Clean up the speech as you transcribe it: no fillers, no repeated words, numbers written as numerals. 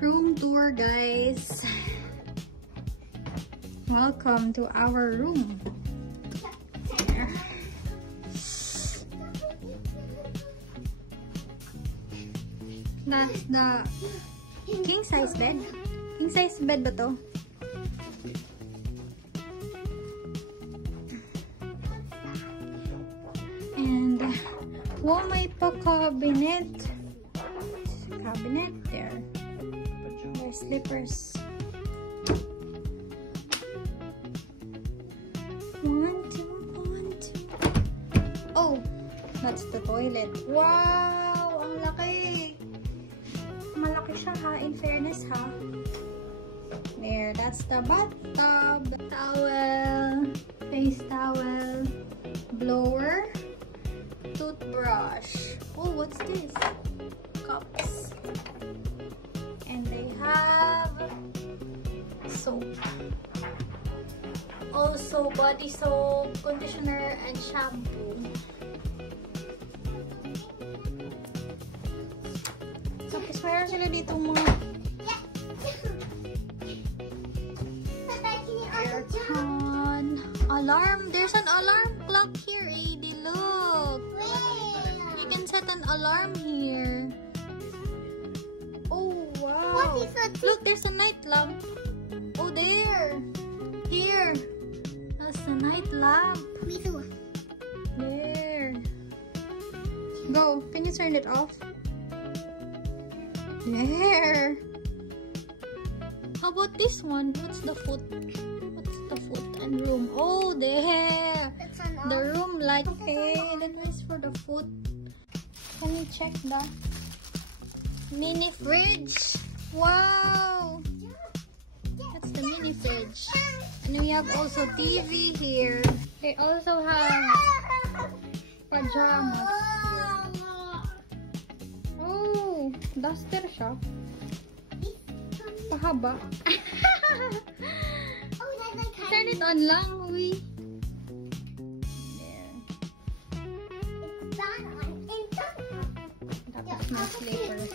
Room tour, guys. Welcome to our room. That's the king size bed. King size bed ba to? And wow, may pa cabinet. Cabinet there. There's slippers. One, two. Oh, that's the toilet. Wow, ang laki. Malaki siya ha, in fairness ha. There, that's the bathtub. Towel, face towel, blower, toothbrush. Oh, what's this? Cups. And they have soap. Also, body soap, conditioner, and shampoo. Tapos meron sila dito mga aircon, alarm. There's an alarm clock here, AD. Look. You can set an alarm here. Oh, wow. Look, there's a night lamp. Oh, there. Here. That's the night lamp. There. Go. Can you turn it off? There. How about this one? What's the foot? What's the foot and room? Oh, there. The room light. Okay, that is for the foot. Can you check the mini fridge? Wow. That's the mini fridge. And we have also TV here. They also have pajamas. Oh, duster siya. Pahaba. Turn it on lang, uy. There. Tapos may slippers.